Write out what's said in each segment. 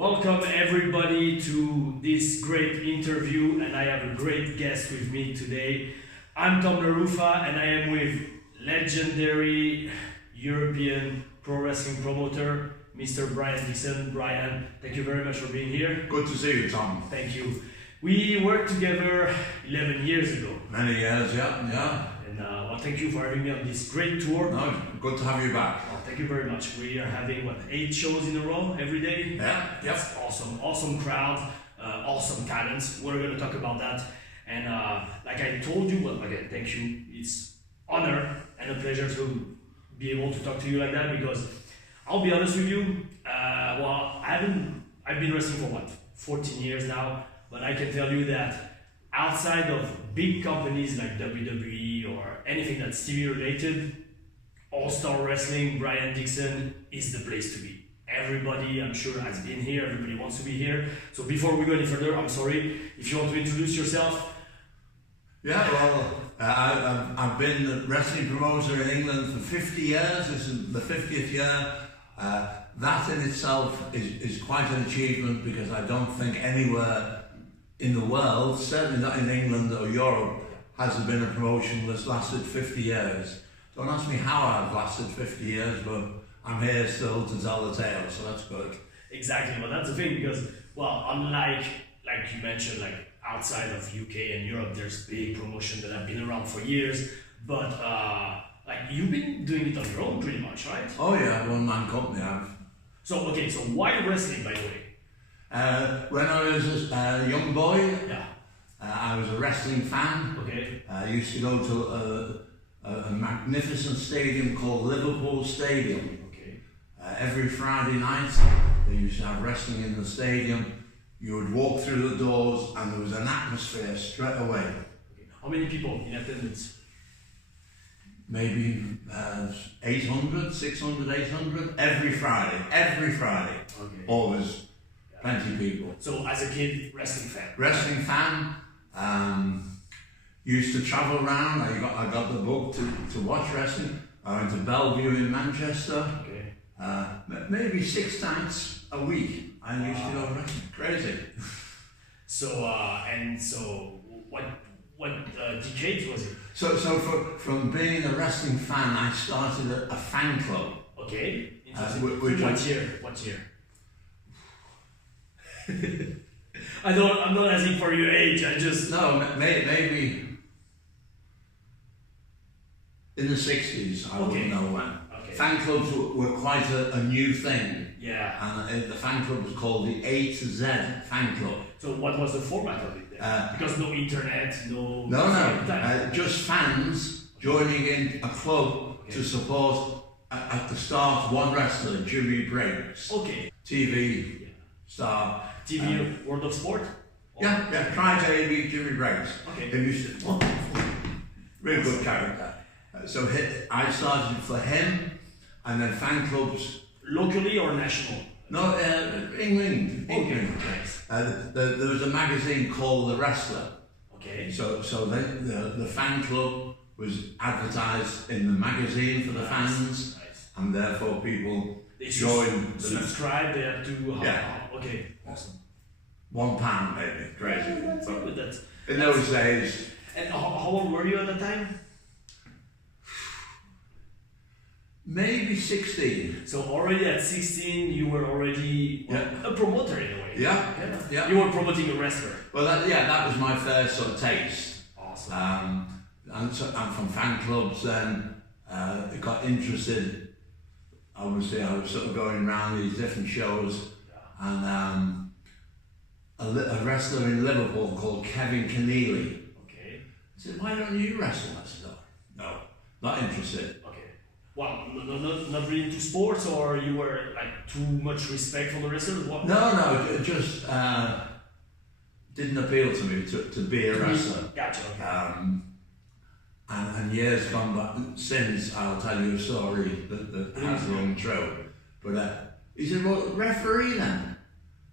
Welcome everybody to this great interview, and I have a great guest with me today. I'm Tom La Ruffa and I am with legendary European pro wrestling promoter, Mr. Brian Dixon. Brian, thank you very much for being here. Good to see you, Tom. Thank you. We worked together 11 years ago. Many years, yeah. And well, thank you for having me on this great tour. No, good to have you back. Oh, thank you very much. We are having, 8 shows in a row every day? Yeah. That's awesome. Awesome crowd, awesome talents. We're going to talk about that. And like I told you, well, again, thank you. It's honor and a pleasure to be able to talk to you like that, because I'll be honest with you, I've been wrestling for 14 years now, but I can tell you that outside of big companies like WWE or anything that's TV related, All-Star Wrestling, Brian Dixon is the place to be. Everybody, I'm sure, has been here. Everybody wants to be here. So before we go any further, I'm sorry, if you want to introduce yourself. Yeah, well, I've been a wrestling promoter in England for 50 years. This is the 50th year. That in itself is quite an achievement, because I don't think anywhere in the world, certainly not in England or Europe, has there been a promotion that's lasted 50 years. Don't ask me how I've lasted 50 years, but I'm here still to tell the tale, so that's good. Exactly, well that's the thing, because, unlike, like you mentioned, outside of UK and Europe, there's big promotions that have been around for years, but you've been doing it on your own pretty much, right? Oh yeah, one-man company. So why wrestling, by the way? When I was a young boy, yeah. I was a wrestling fan. Okay. I used to go to a magnificent stadium called Liverpool Stadium. Okay. Every Friday night, they used to have wrestling in the stadium. You would walk through the doors and there was an atmosphere straight away. Okay. How many people in attendance? Maybe 800, 600, 800 every Friday. Okay. Always plenty of people. So as a kid, wrestling fan? Wrestling fan. Used to travel around. I got the book to watch wrestling. I went to Bellevue in Manchester. Okay. Maybe 6 times a week. I used to go wrestling. Crazy. So what decades was it? So from being a wrestling fan, I started a fan club. Okay. Interesting. What year? I'm not asking for your age. I just maybe in the 60s. I wouldn't know when. Okay. Fan clubs were quite a new thing. Yeah. And the fan club was called the A to Z fan club. So what was the format of it then? Because no internet, no. Just fans joining in a club to support at the start one wrestler, Jimmy Briggs. Okay. TV star. TV World of Sport? Yeah, try to Jimmy Briggs. Okay. They used to, really good character. So I started for him, and then fan clubs. Locally or national? No, England. Okay. Nice. There was a magazine called The Wrestler. Okay. So the fan club was advertised in the magazine for the fans, and therefore people joined. Subscribe. They had to. Yeah. Okay. Awesome. £1 maybe. Crazy. That's in those days. And how old were you at the time? Maybe 16. So already at 16, you were already a promoter in a way. Yeah. You were promoting a wrestler. Well, that was my first sort of taste. Awesome. And from fan clubs, then I got interested. Obviously, I was sort of going around these different shows, and a wrestler in Liverpool called Kevin Keneally. Okay. I said, "Why don't you wrestle?" I said, "No, not interested." Okay. Well, not really into sports, or you were too much respect for the wrestlers? What? No, it just didn't appeal to me to be a wrestler. Gotcha. Okay. And years gone by since, I'll tell you a story that has rung true. But he said, "Well, referee then."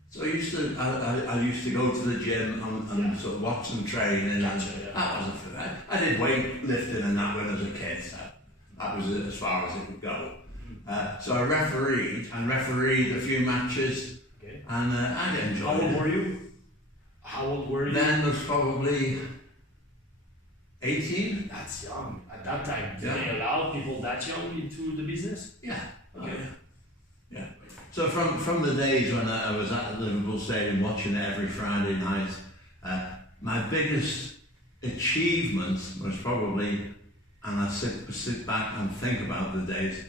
So I used to go to the gym and sort of watch them train, and Gotcha, that wasn't for that. I did weightlifting and that when I was a kid. That was as far as it could go. So I refereed a few matches. Okay. and I enjoyed it. How old were you? How old were you? Then was probably 18. That's young. At that time, did Yeah. they allow people that young into the business? Yeah. Okay. Yeah. So from the days when I was at Liverpool Stadium watching it every Friday night, my biggest achievement was probably, and I sit back and think about the days,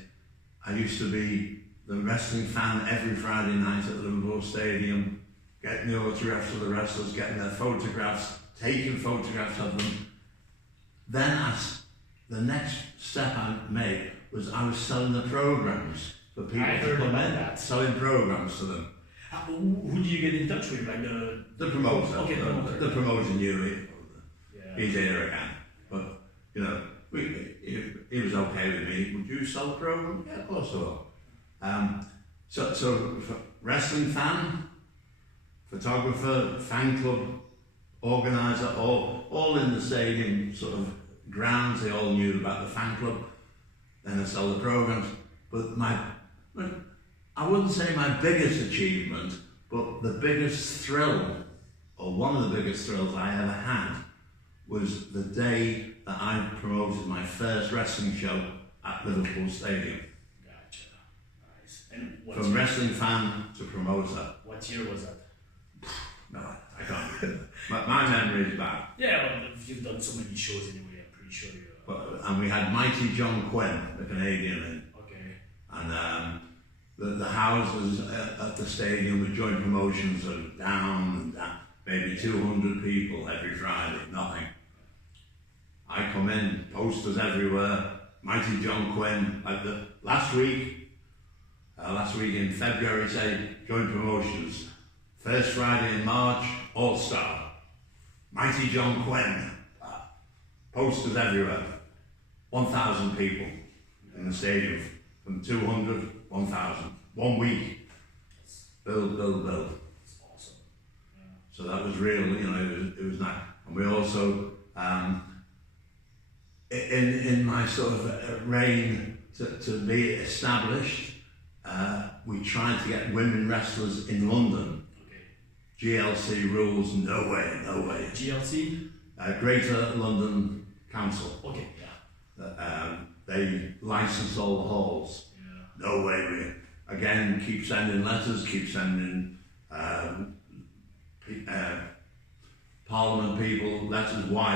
I used to be the wrestling fan every Friday night at Liverpool Stadium, getting the autographs of the wrestlers, getting their photographs, taking photographs of them. Then the next step I made was I was selling the programs for people I to heard come about in, that. selling programs to them. Who do you get in touch with? Like The promoter, Okay, promoter. the promoter knew it. Yeah. He's here again, but you know, he was okay with me. Would you sell a program? Yeah, of course I will. So wrestling fan, photographer, fan club organizer, all in the stadium sort of grounds. They all knew about the fan club. Then I sell the programs. But I wouldn't say my biggest achievement, but the biggest thrill, or one of the biggest thrills I ever had, was the day that I promoted my first wrestling show at Liverpool Stadium. Gotcha. Nice. And From wrestling fan to promoter. what year was that? No, I can't. my memory is bad. Yeah, well, you've done so many shows anyway. I'm pretty sure you. And we had Mighty John Quinn, the Canadian, in. Okay. And the houses at the stadium with joint promotions are down, maybe 200 people every Friday, nothing. I come in, posters everywhere, Mighty John Quinn, like last week in February, say, joint promotions, first Friday in March, All-Star, Mighty John Quinn, posters everywhere, 1,000 people in the stadium, from 200, 1,000, 1 week, build. That's awesome. Yeah. So that was real, you know, it was nice. And we also, in my sort of reign to be established, we tried to get women wrestlers in London. Okay. GLC rules, no way. GLC? Greater London Council. Okay, yeah. They license all the halls. Yeah. No way, again, keep sending letters, keep sending Parliament people letters, why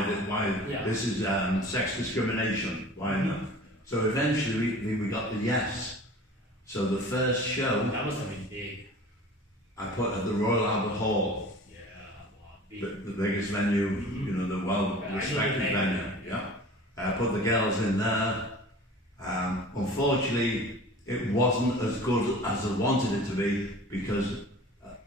Yeah. this is sex discrimination, why not? So eventually we got the yes. So the first show That must have been big. I put at the Royal Albert Hall, Yeah, wow, big. the biggest venue, you know, the Yeah, I know well-respected the name. venue. Yeah. I put the girls in there. Unfortunately, it wasn't as good as I wanted it to be because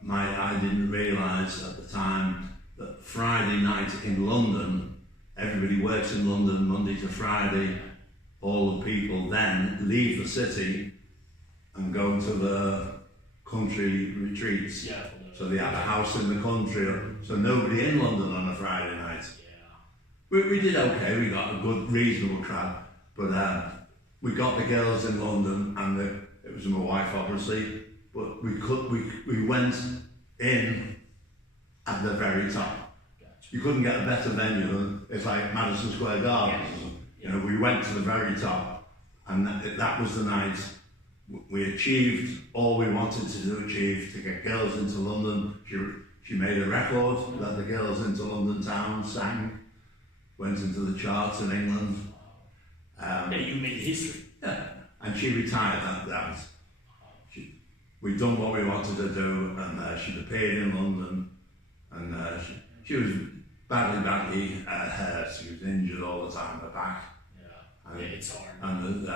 I didn't realise at the time that Friday night in London, everybody works in London Monday to Friday. All the people then leave the city and go to the country retreats. Yeah. So they had a house in the country, so nobody in London on a Friday night. Yeah. We did okay, we got a good, reasonable crowd, but we got the girls in London, and it was my wife obviously, but we went in at the very top. Gotcha. You couldn't get a better venue than, it's like Madison Square Garden. Yeah. You know, we went to the very top, and that was the night. We achieved all we wanted to achieve, to get girls into London. She made a record that the girls into London town sang, went into the charts in England. Yeah, you made history. Yeah, and she retired at that. We'd done what we wanted to do, and she'd appeared in London, and she was badly hurt. She was injured all the time, her back. Yeah, yeah, it's hard. And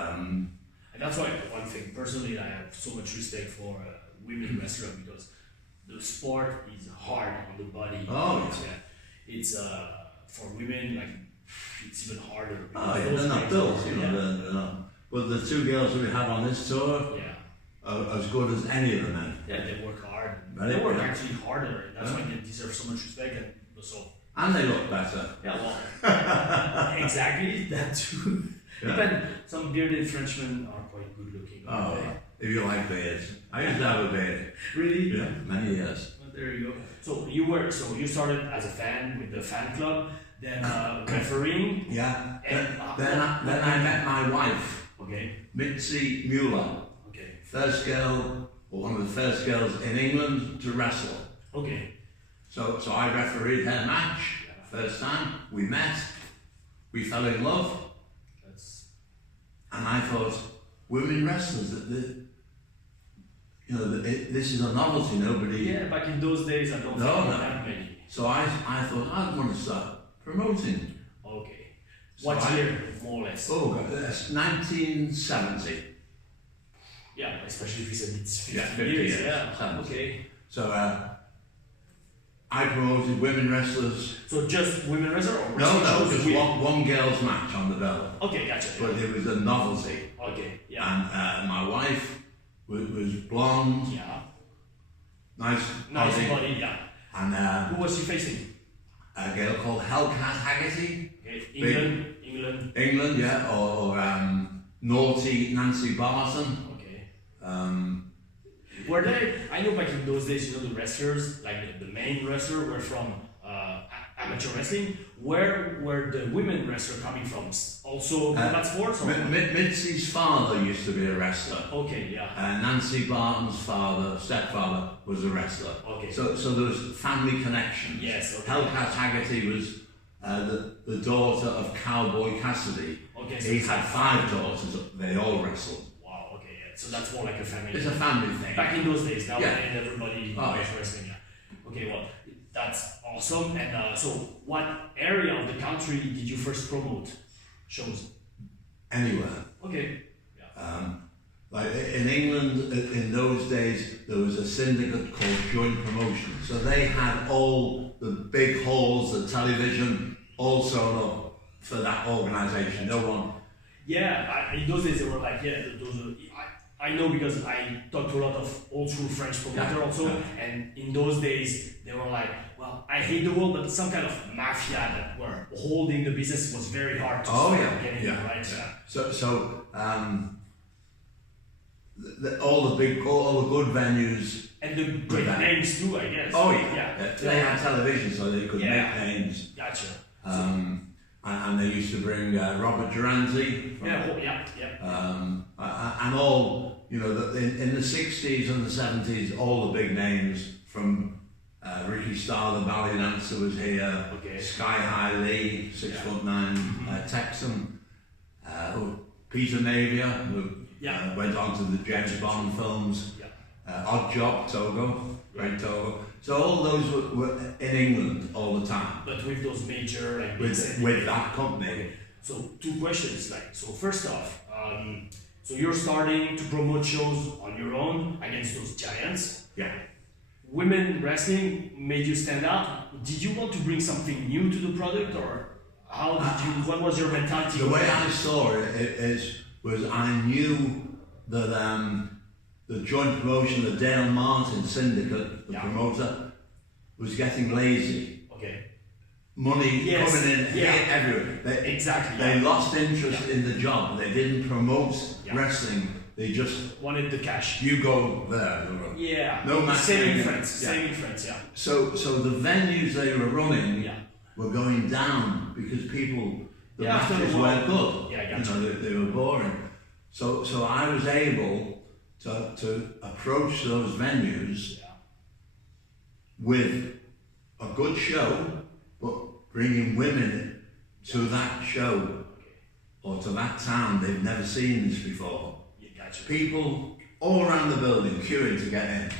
And that's why, one thing, personally, I have so much respect for women wrestlers because the sport is hard on the body. Oh, yeah. It's for women, like, it's even harder. oh yeah, they're not built, you know. Yeah. They're not. Well, the two girls that we have on this tour Yeah. are as good as any of the men. Yeah, they work hard. Right, They work yeah. actually harder. And that's Yeah. why they deserve so much respect. And so, And they look better. yeah, well, exactly that too. Yeah. Depend. Some bearded Frenchmen are quite good looking. Oh, if you like beards. I used to have a beard. Really? Yeah, many years. Well, there you go. So you started as a fan with the fan club, then refereeing. Yeah. And, Then I met my wife, Okay. Mitzi Mueller. Okay. First girl, or one of the first girls in England to wrestle. Okay. So I refereed her match. First time we met, we fell in love, and I thought, women wrestlers, this is a novelty. Nobody. Yeah, back in those days, I don't think that many. So I thought I want to start promoting. Okay. What year, more or less? Oh, that's 1970. Yeah, especially if you said it's 50, 50 years. years. Yeah. Okay. So I promoted women wrestlers. So just women wrestlers or No, just one girls match on the belt. Okay, gotcha. But it was a novelty. Okay, yeah. And my wife was blonde. Yeah. Nice body, yeah. And who was she facing? A girl called Hellcat Haggerty. Okay. England, yeah, or naughty Nancy Barton. Okay. Were they? I know back in those days, the wrestlers, like the main wrestler, were from amateur wrestling. Where were the women wrestlers coming from? Also combat sports? Mitzi's father used to be a wrestler. Okay, yeah. Nancy Barton's stepfather, was a wrestler. Okay. So there was family connections. Yes. Okay. Hellcat Haggerty was the daughter of Cowboy Cassidy. Okay. So he had 5 daughters. They all wrestled. Wow. Okay. Yeah. So that's more like a family. It's a family thing. Back in those days, now everybody was yeah. wrestling. Yeah. Okay. Well, that's awesome. And so, what area of the country did you first promote shows? Anywhere. Okay. Yeah. Like in England, in those days, there was a syndicate called Joint Promotion. So they had all the big halls, the television, all sewn up for that organisation. No one. Yeah, in those days they were like, those are, I know because I talked to a lot of old school French promoters also, and in those days they were like, well, I hate the word, but some kind of mafia that were holding the business was very hard to get in, right? Yeah. So all the good venues and the great names too, I guess. Oh yeah. They had television, so they could make names. Gotcha. And they used to bring Robert Duranzi. And all, in the 60s and the 70s, all the big names from Ricky Starr, the ballet dancer, was here. Sky High Lee, 6'9", Texan. Peter Navia, who went on to the James Bond films. Odd Job, Togo, Great Togo. So all those were in England all the time. But with those major with that company. Okay. So 2 questions. So first off, so you're starting to promote shows on your own against those giants. Yeah. Women wrestling made you stand out. Did you want to bring something new to the product, or how did you? What was your mentality? The way I saw it was I knew that the joint promotion, the Dale Martin syndicate, the promoter, was getting lazy. Okay. Money coming in everywhere. They lost interest in the job. They didn't promote wrestling. They just wanted the cash. You go there. Yeah. No match. Same in France. Yeah. So the venues they were running were going down because the matches weren't good. Yeah, I gotcha. They were boring. So I was able to approach those venues with a good show, but bringing women to that show or to that town. They've never seen this before. Gotcha. People all around the building queuing to get in.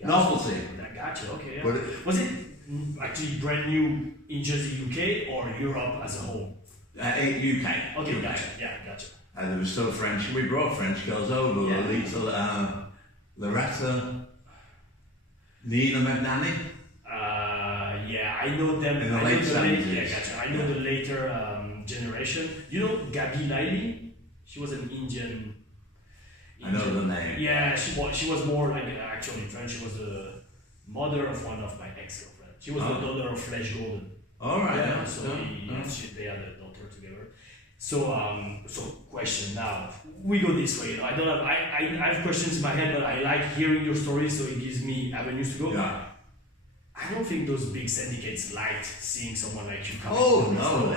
Gotcha. Novelty. Gotcha. Okay. Yeah. But was it actually brand new in just the UK or Europe as a whole? UK. Okay. UK. Gotcha. Yeah. Gotcha. And there was still French. We brought French girls over. Loretta, Nina McNanny. I know them. In the late 70s. Gotcha. I know the later generation. You know Gabi Laili? She was an Indian. I know the name. Yeah, she was more like actually in French. She was the mother of one of my ex-girlfriends. She was the daughter of Flesh Golden. All right. Yeah. So they had a daughter together. So question now. We go this way. I don't have. I have questions in my head, but I like hearing your story, so it gives me avenues to go. Yeah. I don't think those big syndicates liked seeing someone like you come. Oh no,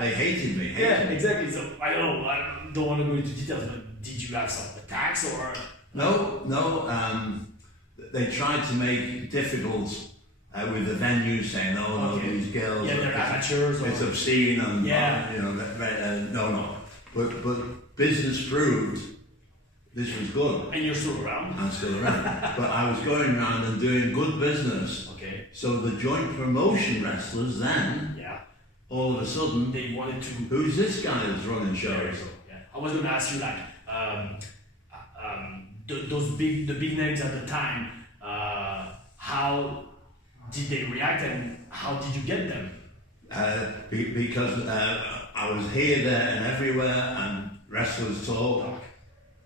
they hated me. They hated me. Exactly. So I don't know. I don't want to go into details, but did you have some attacks or? No. They tried to make it difficult with the venues, saying, "Oh no, these girls, they're amateurs. It's obscene," and no. But business proved this was good. And you're still around. I'm still around. But I was going around and doing good business. Okay. So the joint promotion wrestlers then, all of a sudden, they wanted to. Who's this guy that's running shows? I was going to ask you like the big names at the time. How did they react and how did you get them? Because I was here, there, and everywhere, and wrestlers talk.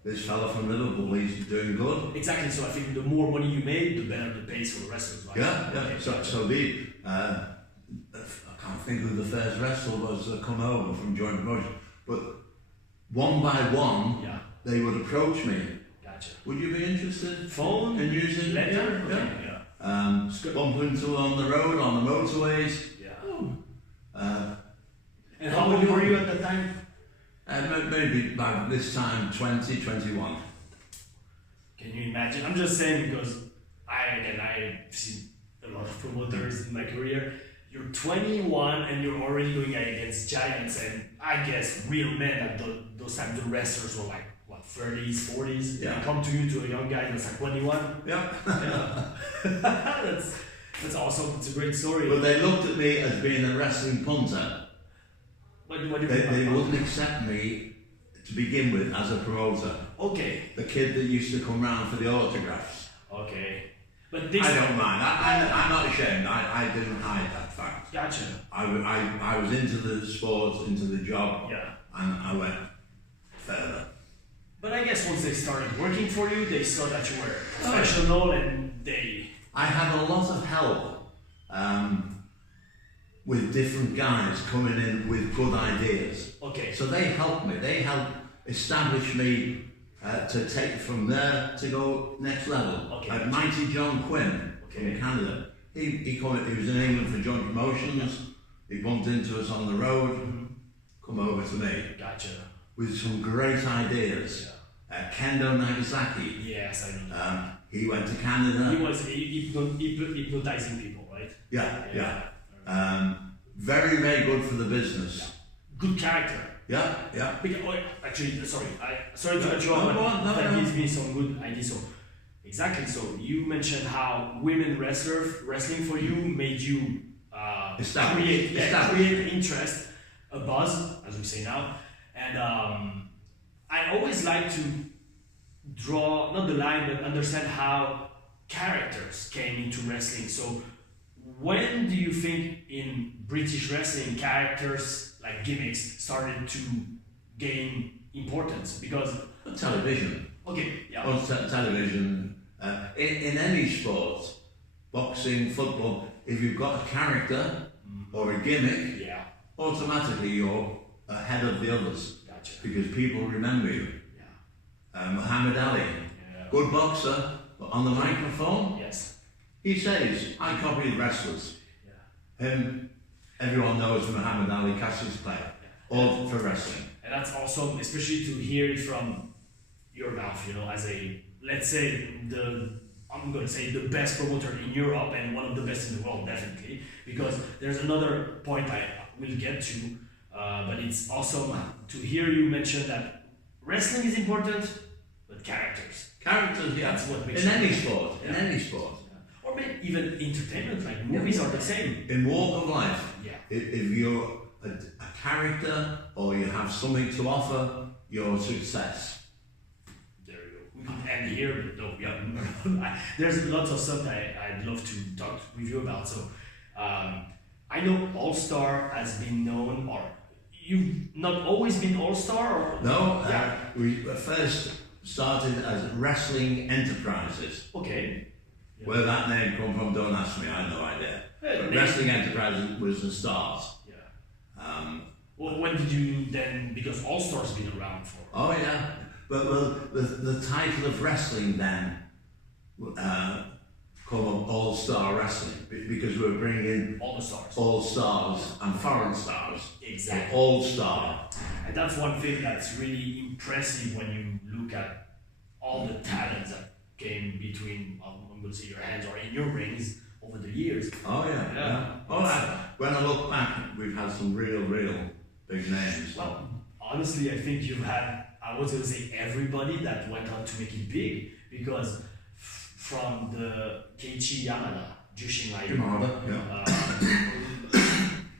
This fella from Liverpool, he's doing good. Exactly. So I think the more money you made, the better the pace for the wrestlers. Right? Yeah. Okay. So I can't think who the first wrestler was that come over from joint promotion, but one by one, they would approach me. Gotcha. Would you be interested? Phone in using letter? Bump into on the road, on the motorways. And how old were you at that time? Maybe by this time 20, 21. Can you imagine? I'm just saying because I've seen a lot of promoters in my career. You're 21 and you're already going against giants, and I guess real men at those times, the wrestlers were like, what, 30s, 40s? Yeah. They come to you, to a young guy that's like 21? Yeah. That's awesome. It's a great story. But they looked at me as being a wrestling punter. What do you they wouldn't accept me to begin with as a promoter. Okay. The kid that used to come round for the autographs. Okay. But I don't mind. I'm not ashamed. I didn't hide that fact. Gotcha. I was into the sport, into the job, and I went further. But I guess once they started working for you, they saw that you were professional and they... I had a lot of help with different guys coming in with good ideas. Okay. So they helped me. They helped establish me to take from there to go next level. Okay. Mighty John Quinn from Canada. He was in England for joint promotions. He bumped into us on the road. Come over to me. Gotcha. With some great ideas. Kendo Nagasaki. Yes, I know. He went to Canada. He was hypnotizing people, right? Yeah. Very, very good for the business. Good character. Yeah. Actually, sorry to cut you off, but that gives me some good ideas. So, exactly. So you mentioned how women wrestling for you made you create interest, a buzz, as we say now, and I always like to draw not the line, but understand how characters came into wrestling. So when do you think in British wrestling characters like gimmicks started to gain importance? Because television. Okay, yeah. On television, in any sport, boxing, football, if you've got a character or a gimmick, automatically you're ahead of the others. Gotcha. Because people remember you. Muhammad Ali, good boxer, but on the microphone, he says, I copied wrestlers. Him, everyone knows Muhammad Ali, Cassius Clay, all for wrestling. And that's awesome, especially to hear it from your mouth, as a, let's say, I'm going to say the best promoter in Europe and one of the best in the world, definitely. Because there's another point I will get to, but it's awesome to hear you mention that wrestling is important, but characters. Characters, That's what makes in any sport. In any sport. Or maybe even entertainment, like movies are the same. In walk of life. Yeah. If you're a character or you have something to offer, you're a success. There you go. We could end here, but no, there's lots of stuff that I'd love to talk with you about. So I know All-Star has been known, or you've not always been All-Star? Or? No, we first started as Wrestling Enterprises. Okay. Where that name come from, don't ask me, I have no idea. But Wrestling Enterprises was the start. Well, when did you then? Because All Star's been around for. Oh yeah, but well, the title of wrestling then called All Star Wrestling because we're bringing in all the stars, all stars and foreign stars. Exactly. All star. And that's one thing that's really impressive when you look at all the talents that came between, I'm going to say your hands or in your rings over the years. Oh yeah. Oh, when I look back, we've had some real big names. Well, honestly, I think you've had, I was going to say everybody that went on to make it big, because from the Keiichi Yamada, Jushin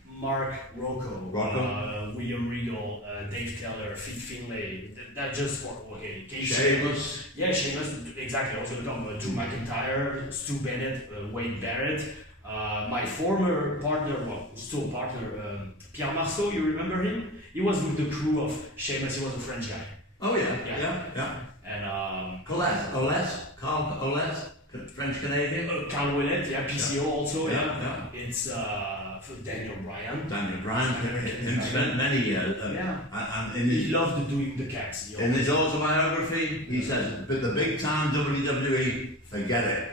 Mark Rocco, William Regal, Dave Taylor, Fit Finlay, that just for, okay, Sheamus. Yeah, Sheamus, exactly. I was going to talk about Drew McIntyre, Stu Bennett, Wade Barrett. My former partner, well, still partner, Pierre Marceau, you remember him? He was with the crew of Sheamus, he was a French guy. Oh yeah. And Carl Ouellet, French Canadian. Carl Ouellet, PCO also. Yeah. It's for Daniel Bryan. He spent many years. And he loved doing the cats. In his autobiography, he says, "But the big time WWE, forget it.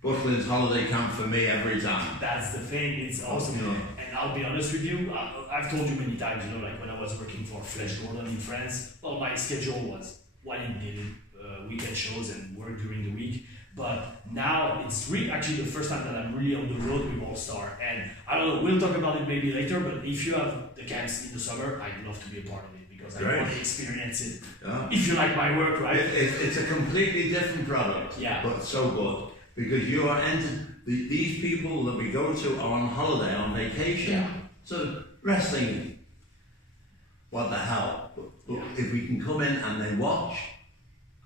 Brooklyn's holiday camp for me every time." That's the thing. It's awesome. And I'll be honest with you, I've told you many times, like when I was working for Flash Gordon in France, well, my schedule was what it did, weekend shows and work during the week. But now it's really actually the first time that I'm really on the road with All Star. And I don't know, we'll talk about it maybe later, but if you have the camps in the summer, I'd love to be a part of it because I want to experience it. Yeah. If you like my work, right? It's a completely different product, but so good. Because you are these people that we go to are on holiday, on vacation. Yeah. So wrestling, what the hell? But if we can come in and they watch,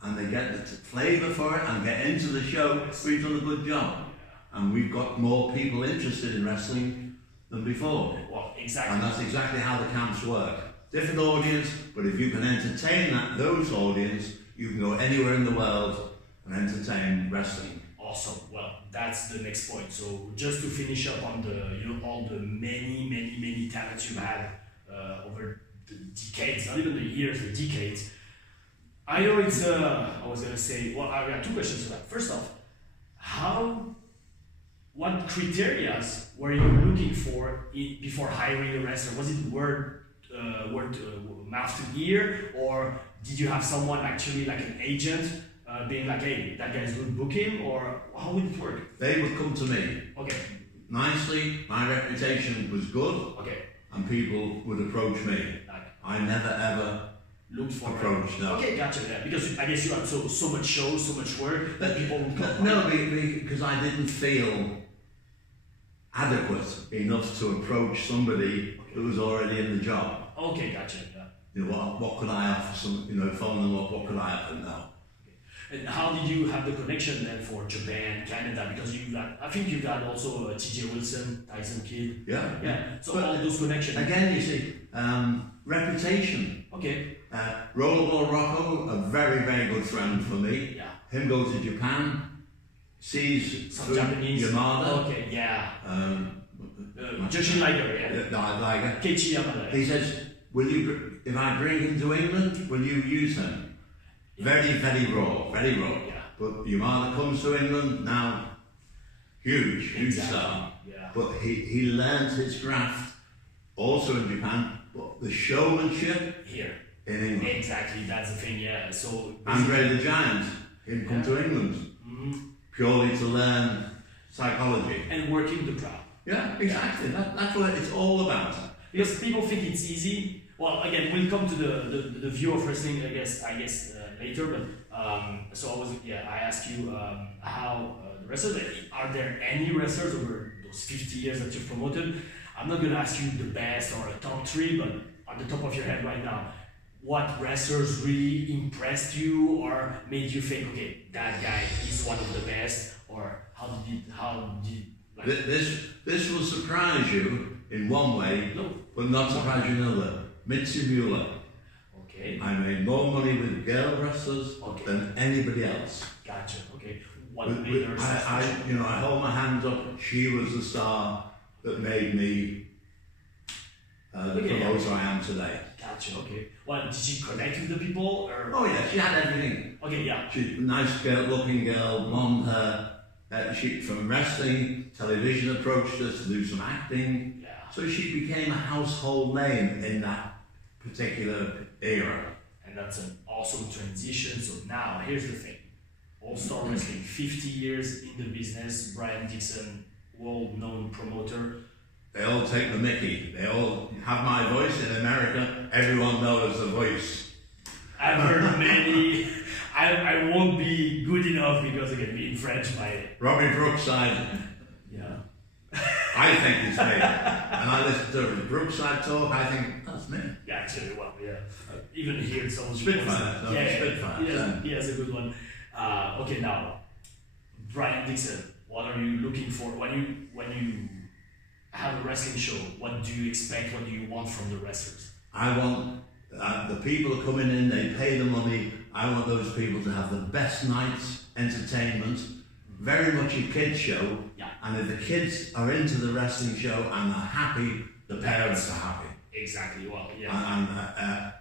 and they get the flavour for it and get into the show, we've done a good job. And we've got more people interested in wrestling than before. Well, exactly. And that's exactly how the camps work. Different audience, but if you can entertain those audience, you can go anywhere in the world and entertain wrestling. Awesome. Well, that's the next point. So just to finish up on the, all the many talents you've had over the decades, not even the years, the decades. I know it's, I was going to say, well, I got two questions for that. First off, what criteria were you looking for before hiring a wrestler? Was it word mouth to ear, or did you have someone actually like an agent being like, hey, that guy's good, book him, or how would it work? They would come to me. Okay. Nicely, my reputation was good. Okay. And people would approach me. I never ever looked for approach. No. Okay, gotcha. Yeah. Because I guess you had so much shows, so much work that people would come. No, because I didn't feel adequate enough to approach somebody who was already in the job. Okay, gotcha. Yeah. What could I offer? Phone them up. What could I offer now? And how did you have the connection then for Japan, Canada? Because I think you got also TJ Wilson, Tyson Kidd. Yeah. So all those connections. Again, you see, reputation. Okay. Rollerball Rocco, a very good friend for me. Yeah. Him goes to Japan, sees some Japanese. Yamada. Okay. Yeah. Jushin Liger. Yeah. Liger. Keiichi Yamada. He says, if I bring him to England, will you use him? Yeah. Very raw. Yeah. But Yamada comes to England now, huge star. Yeah. But he learned his craft also in Japan, but the showmanship here in England. Exactly, that's the thing. Yeah. So Andre the Giant, him come to England purely to learn psychology and working the crowd. Yeah, exactly. That's what it's all about. Because people think it's easy. Well, again, we'll come to the view of wrestling, I guess later. But I asked you how the wrestlers. Are there any wrestlers over those 50 years that you've promoted? I'm not gonna ask you the best or a top 3, but on the top of your head right now, what wrestlers really impressed you or made you think, okay, that guy is one of the best, or how did like, this will surprise you in one way, but not surprise you in another. Mitzi Mueller. Okay. I made more money with girl wrestlers than anybody else. Gotcha. Okay. What made her special? I hold my hands up. She was the star that made me the promoter I am today. Gotcha. Okay. Well, did she connect with the people, or? Oh yeah, she had everything. Okay. Yeah. She's a nice girl, looking girl, blonde hair. She from wrestling, television approached us to do some acting. Yeah. So she became a household name in that particular era. And that's an awesome transition. So now, here's the thing. All-Star Wrestling, 50 years in the business. Brian Dixon, world-known promoter. They all take the mickey. They all have my voice in America. Everyone knows the voice. I've heard many. I won't be good enough because again, being French, my Robbie Brookside, yeah. I think it's me. And I listen to Brookside talk, I think that's me. Yeah, actually, well, yeah. Even here, someone's Spitfire. voice. Yeah, Spitfire. he has a good one. Okay, now, Brian Dixon, what are you looking for when you have a wrestling show? What do you expect? What do you want from the wrestlers? I want the people are coming in, they pay the money. I want those people to have the best nights, entertainment, very much a kids show. Yeah. And if the kids are into the wrestling show and they're happy, the parents are happy. Exactly. Well, yeah.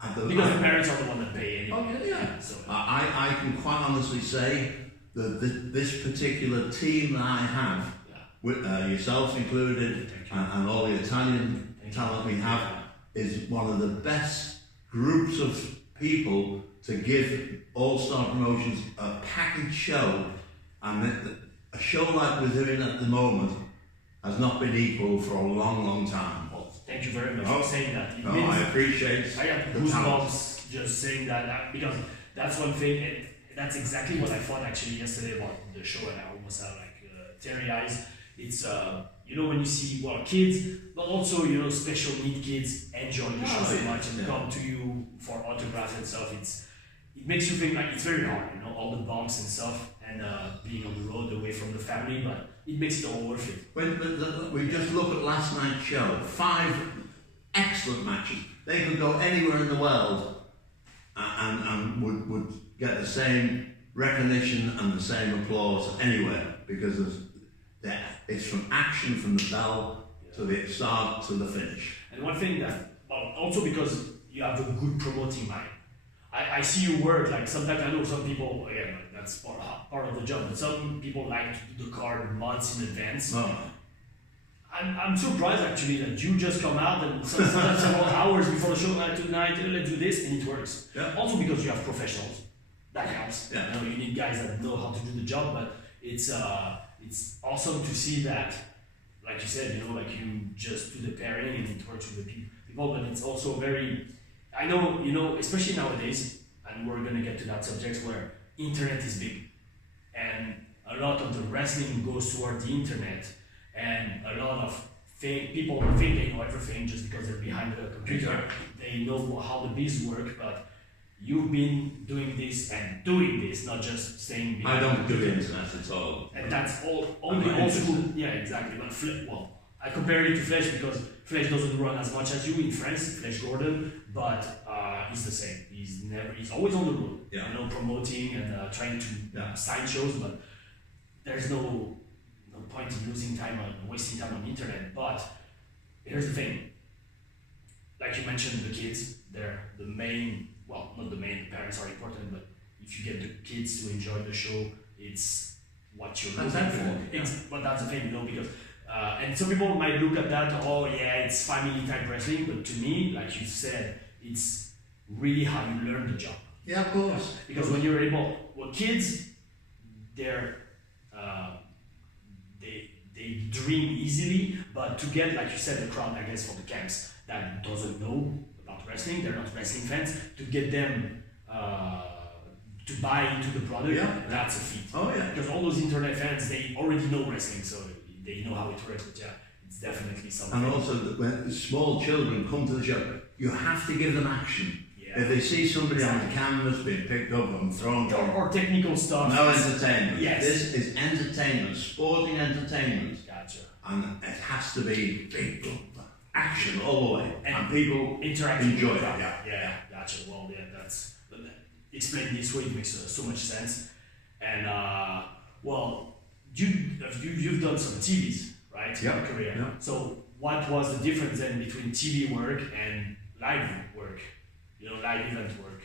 Because the parents are the one that pay anyway. Oh yeah. So I can quite honestly say that this particular team that I have, with yourself included, and all the Italian talent we have, is one of the best groups of people to give All-Star Promotions a package show, and a show like we're doing at the moment has not been equal for a long, long time. Well, thank you very much for saying that. I appreciate I got goosebumps just saying that because that's one thing, and that's exactly what I thought actually yesterday about the show, and I almost had like teary eyes. It's when you see kids, but also special need kids enjoy the show so much and come to you for autographs and stuff. It makes you think like it's very hard, all the bumps and stuff, and being on the road away from the family, but it makes it all worth it. We just look at last night's show. 5 excellent matches. They could go anywhere in the world and would get the same recognition and the same applause anywhere because it's from action from the bell to the start to the finish. And one thing that, also because you have a good promoting mind. I see you work, like sometimes I know some people, again, that's part of the job, but some people like to do the card months in advance. Oh. I'm surprised actually that you just come out and sometimes several hours before the show, tonight, let's do this, and it works. Yeah. Also because you have professionals, that helps. Yeah. You need guys that know how to do the job, but it's awesome to see that, like you said, like you just do the pairing and it works with the people, but it's also very, I know, especially nowadays, and we're gonna get to that subject where internet is big, and a lot of the wrestling goes toward the internet, and a lot of people think they know everything just because they're behind the computer. They know how the biz work, but you've been doing this, not just staying behind. I don't do the internet at all. And that's all the old school. Yeah, exactly. But I compare it to Flash because Flash doesn't run as much as you in France, Flash Gordon, but he's the same. He's always on the road, promoting and trying to sign shows, but there's no point in losing time and wasting time on the internet. But here's the thing. Like you mentioned, the kids, they're the main, not the main, the parents are important, but if you get the kids to enjoy the show, it's what you're looking for. But that's the thing, because and some people might look at that, it's family type wrestling, but to me, like you said, it's really how you learn the job. Yeah, of course. Because when you're kids, they dream easily, but to get, like you said, the crowd, I guess, for the camps that doesn't know about wrestling, they're not wrestling fans, to get them to buy into the product, that's a feat. Oh yeah. Because all those internet fans, they already know wrestling, so they know how it works, but it's definitely something. And also, when small children come to the show, you have to give them action. Yeah. If they see somebody on the canvas being picked up and thrown or technical stuff. No entertainment. Yes. This is entertainment, sporting entertainment. Gotcha. And it has to be big action all the way. And people interacting enjoy it. Yeah, gotcha. Well, explained this way, it makes so much sense. And you've done some TVs, right? Yeah. In your career. Yeah. So what was the difference then between TV work and live work? Live event work.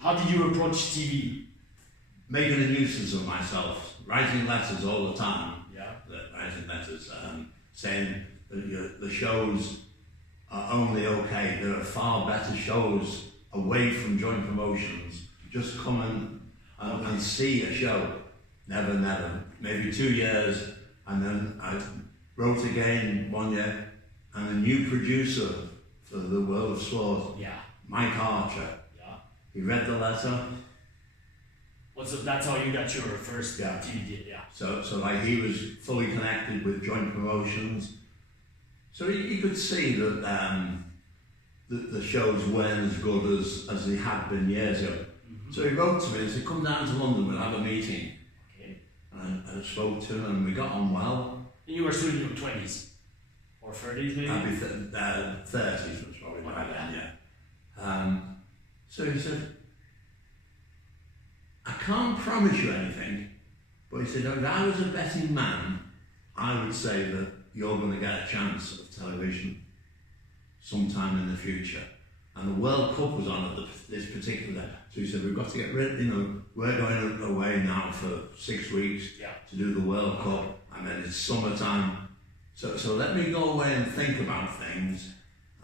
How did you approach TV? Making a nuisance of myself, writing letters all the time. Yeah. Writing letters, saying that the shows are only okay. There are far better shows away from joint promotions. Just come and see a show. Never. Maybe 2 years, and then I wrote again 1 year, and a new producer for the world of sport, Yeah. Mike Archer. Yeah. He read the letter. So that's how you got your first Yeah. TV deal, yeah. So like he was fully connected with joint promotions. So he could see that the shows weren't as good as they had been years ago. Mm-hmm. So he wrote to me and said, come down to London, we'll have a meeting. Okay. And I spoke to him and we got on well. And you were still in your 20s? Or 30s maybe? I'd be 30s was probably by then, yeah. So he said, I can't promise you anything, but he said, if I was a betting man, I would say that you're going to get a chance of television sometime in the future. And the World Cup was on at this particular day. So he said, we've got to get rid, we're going away now for 6 weeks to do the World Cup, and then it's summertime. So let me go away and think about things,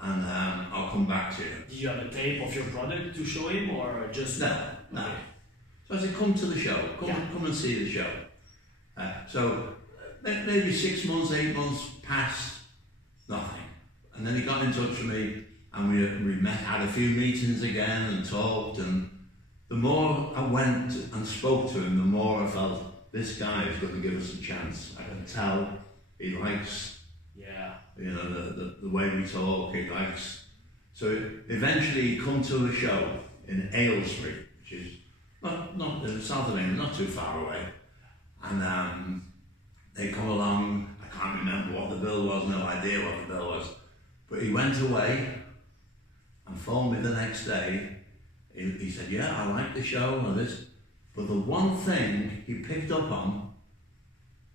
and I'll come back to you. Did you have a tape of your product to show him, or just... No. Okay. So I said, come to the show, come and see the show. So maybe 6 months, 8 months passed, nothing. And then he got in touch with me, and we met, had a few meetings again and talked, and the more I went and spoke to him, the more I felt this guy is going to give us a chance. I can tell he likes, the way we talk, he likes. So eventually he come to a show in Aylesbury, which is not in the south of England, not too far away. And they come along, I can't remember what the bill was, no idea what the bill was. But he went away and phoned me the next day. He said, yeah, I like the show and this. But the one thing he picked up on,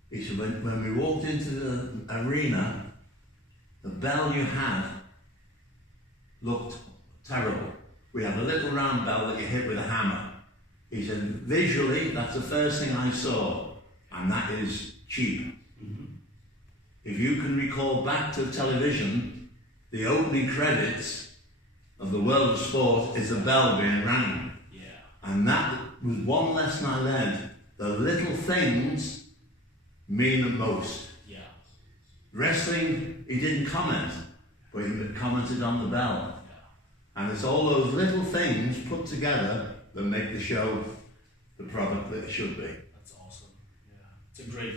he said, when we walked into the arena, the bell you had looked terrible. We had a little round bell that you hit with a hammer. He said, visually, that's the first thing I saw, and that is cheap. Mm-hmm. If you can recall back to television, the opening credits of the world of sport is the bell being rang. Yeah. And that was one lesson I learned. The little things mean the most. Yeah. Wrestling, he didn't comment, but he commented on the bell. Yeah. And it's all those little things put together that make the show the product that it should be. That's awesome. Yeah.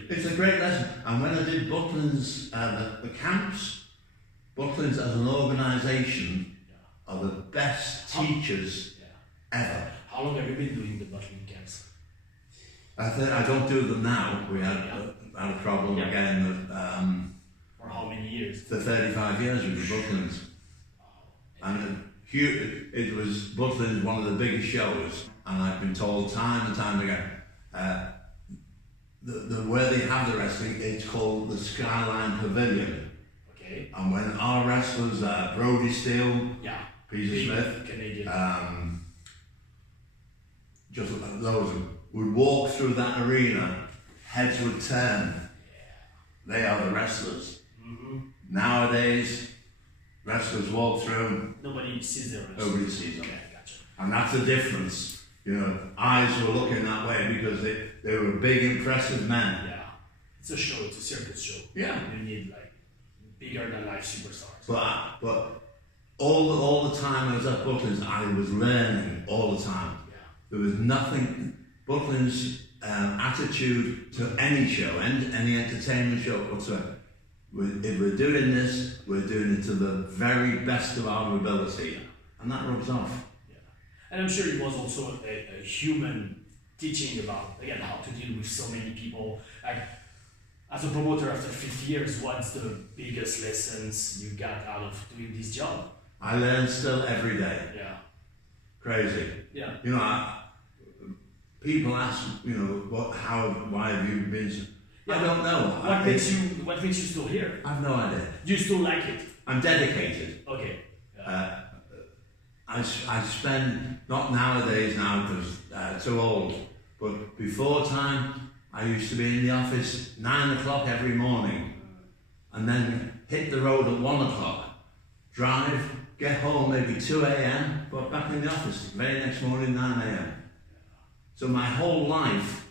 It's a great lesson. And when I did Butlins, the camps, Butlins as an organisation are the best teachers ever. How long have you been doing the Butlin camps? I don't do them now. We had a problem again. For how many years? For 35 years with the Butlins. And it was Butlins, one of the biggest shows, and I've been told time and time again, where they have the wrestling, it's called the Skyline Pavilion. Okay. And when our wrestlers, Brody Steele, Peter Smith, Canadian, just those would walk through that arena, heads would turn. They are the wrestlers. Mm-hmm. Nowadays, wrestlers walk through. Nobody sees them. Nobody sees them. Okay, gotcha. And that's the difference. Eyes were looking that way because they were big, impressive men. Yeah. It's a show, it's a circus show. Yeah. You need bigger than life superstars. But all the time I was at Butlins, I was learning all the time. Yeah. There was nothing. Butlins' attitude to any show, any entertainment show whatsoever. If we're doing this, we're doing it to the very best of our ability, and that rubs off. Yeah, and I'm sure it was also a human teaching about, again, how to deal with so many people. As a promoter after 50 years, what's the biggest lessons you got out of doing this job? I learn still every day. Yeah. Crazy. Yeah. People ask, why have you been? I don't know. What makes you still here? I've no idea. Do you still like it? I'm dedicated. Okay. I spend, not nowadays now because too old, but before time I used to be in the office 9 o'clock every morning and then hit the road at 1 o'clock, drive, get home maybe 2 a.m, but back in the office very next morning 9 a.m. So my whole life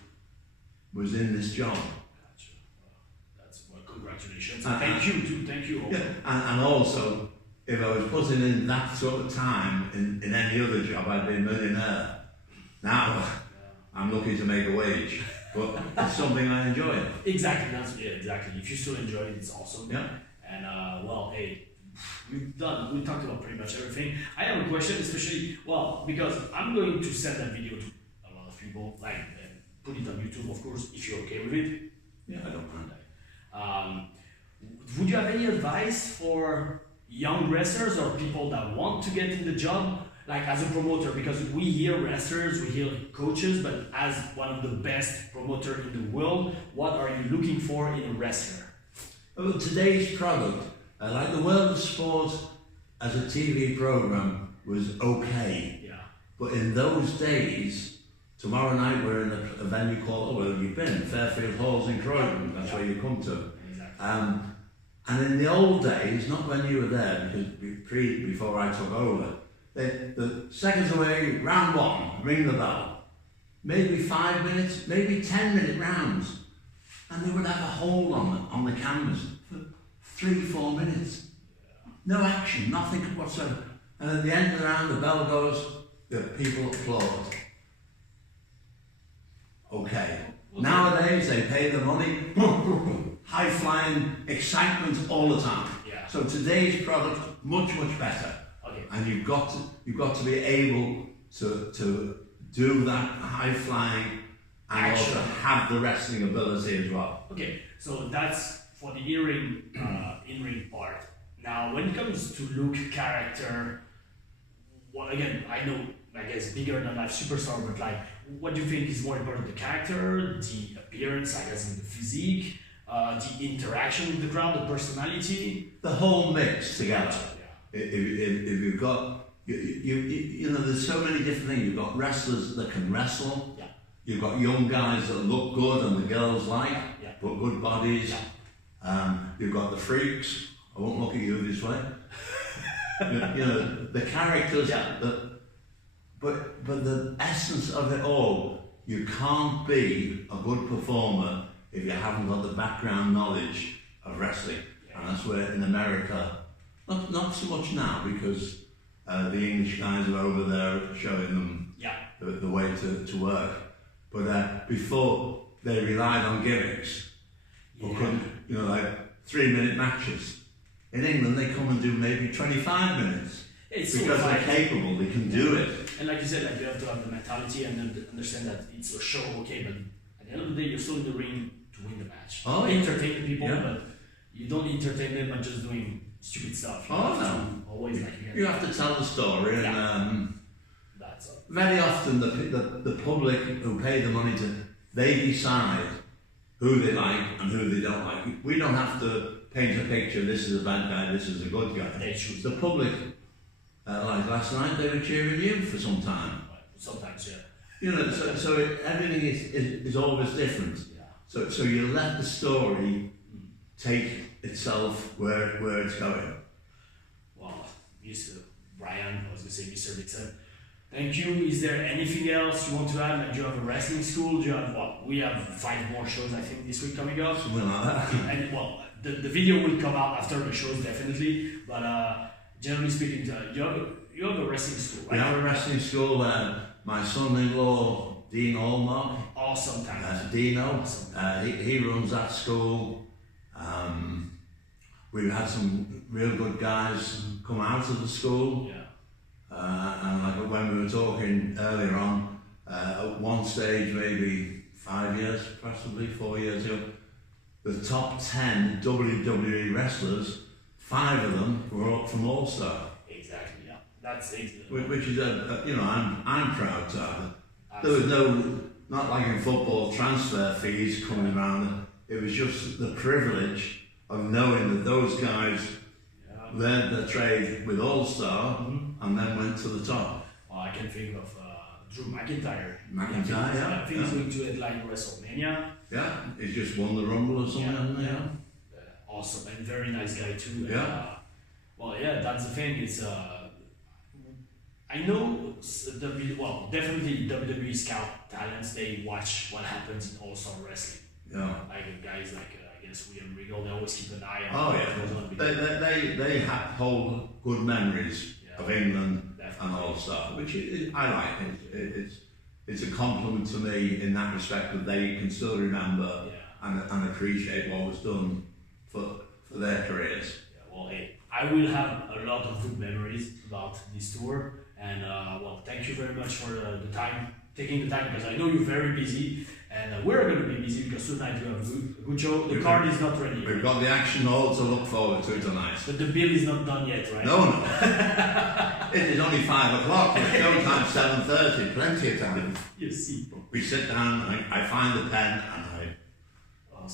was in this job. Gotcha. That's well, congratulations. Thank you too. Thank you. Yeah, and also, if I was putting in that sort of time in any other job, I'd be a millionaire. Now, I'm looking to make a wage, but it's something I enjoy. Exactly. Exactly. If you still enjoy it, it's awesome. Yeah. And well, hey, we talked about pretty much everything. I have a question, especially because I'm going to send that video to a lot of people, like and put it on YouTube, of course, if you're okay with it. Yeah, I don't mind. Would you have any advice for young wrestlers or people that want to get in the job, like as a promoter? Because we hear wrestlers, we hear coaches, but as one of the best promoter in the world, what are you looking for in a wrestler? Well, today's product, like the world of sport as a TV program was okay. Yeah. But in those days, tomorrow night we're in a venue called, where have you been? Fairfield Halls in Croydon, that's where you come to. Exactly. And in the old days, not when you were there, because before I took over, the seconds away, round one, ring the bell. Maybe 5 minutes, maybe 10-minute rounds. And they would have a hold on the canvas for 3-4 minutes. No action, nothing whatsoever. And at the end of the round, the bell goes, the people applaud. Okay. Nowadays, they pay the money, high-flying excitement all the time. Yeah. So today's product, much better. Okay. And you've got to be able to do that high-flying and Action. also have the wrestling ability as well. Okay, so that's for the in-ring part. Now, when it comes to look, character, well, again, I guess bigger than life superstar, but like, what do you think is more important? The character, the appearance, I guess, in the physique, the interaction with the crowd, the personality? The whole mix together. Yeah. If you've got, you know, there's so many different things. You've got wrestlers that can wrestle. Yeah. You've got young guys that look good and the girls like, Yeah. but good bodies. Yeah. You've got the freaks. I won't look at you this way. you know, the characters. Yeah. But the essence of it all, you can't be a good performer if you haven't got the background knowledge of wrestling. Yeah. And that's where in America, not so much now, because the English guys are over there showing them the way to work. But before, they relied on gimmicks. Or couldn't, you know, like 3-minute matches. In England, they come and do maybe 25 minutes. It's because they're capable, they can do it. And like you said, like you have to have the mentality and then understand that it's a show, okay, but at the end of the day, you're still in the ring to win the match. Oh, entertain the people, but you don't entertain them by just doing stupid stuff. You have to always like you have to tell the story, and that's very often the public who pay the money they decide who they like and who they don't like. We don't have to paint a picture. This is a bad guy. This is a good guy. They choose. The public. Like last night, they were cheering you for some time. Sometimes, yeah. You know, so everything is always different. Yeah. So you let the story take itself where it's going. Well, Mr. Brian, I was going to say Mr. Dixon, thank you. Is there anything else you want to add? Like, do you have a wrestling school? Do you have, we have 5 more shows, I think, this week coming up. Something like that. And, the video will come out after the shows, definitely. But, generally speaking, you have a wrestling school, right? We have a wrestling school where my son-in-law, Dean Allmark, awesome talent. Dino, Awesome. he runs that school. We've had some real good guys come out of the school. Yeah. And like when we were talking earlier on, at one stage, maybe 5 years, possibly 4 years ago, the top 10 WWE wrestlers, 5 of them were up from All-Star. Exactly, yeah. That's exactly. Which is you know, I'm proud to have it. There was not like in football, transfer fees coming around. it was just the privilege of knowing that those guys learned their trade with All Star and then went to the top. Well, I can think of Drew McIntyre. McIntyre, I think he's going to headline WrestleMania. Yeah, he's just won the Rumble or something. Awesome, and very nice guy too. Yeah. Well, yeah, that's the thing. It's I know definitely WWE scout talents. They watch what happens in All Star Wrestling. Yeah. Like guys like I guess William Regal, they always keep an eye on. Oh yeah. They hold good memories of England and All Star, which I like. It's a compliment to me in that respect that they can still remember and appreciate what was done for their careers. Yeah, well, hey, I will have a lot of good memories about this tour, and well, thank you very much for the time, taking the time, because I know you're very busy, and we're going to be busy because tonight you have a good show. The card is not ready. We've got the action hall to look forward to tonight. But the bill is not done yet, right? No. It is only 5 o'clock. It's showtime 7:30. Plenty of time. You see. We sit down. I find the pen and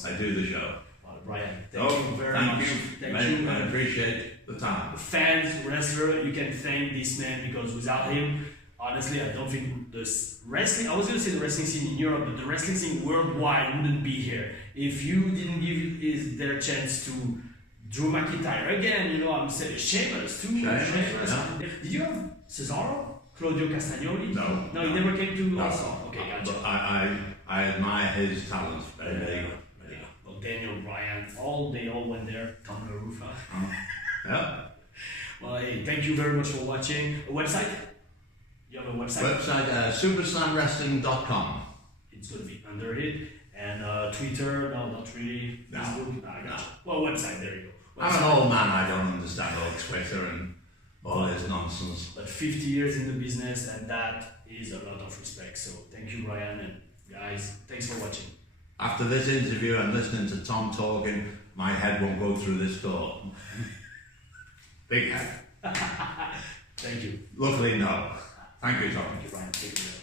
I do the show. Well, Brian, thank you very much. Thank you. I appreciate the time. Fans, wrestler, you can thank this man, because without him, honestly, I don't think the wrestling, I was going to say the wrestling scene in Europe, but the wrestling scene worldwide wouldn't be here if you didn't give their chance to Drew McIntyre. Again, I'm saying Sheamus too. Sheamus. Yeah. Did you have Cesaro? Claudio Castagnoli? No. No, he never came to Warsaw. Okay, gotcha. But I admire his talents very good. Well, Daniel Bryan, they all went there. Tom La Ruffa. Yeah. Well, hey, thank you very much for watching. A website? You have a website? superslamwrestling.com. It's going to be under it. And Twitter? No, not really. Facebook? No, I got you. Well, website, there you go. Website. I'm an old man, I don't understand all Twitter and all this nonsense. But 50 years in the business, and that is a lot of respect. So thank you, Brian, and guys, thanks for watching. After this interview and listening to Tom talking, my head won't go through this door. Big head. Thank you. Luckily, no. Thank you, Tom. Thank you, Brian. Take care.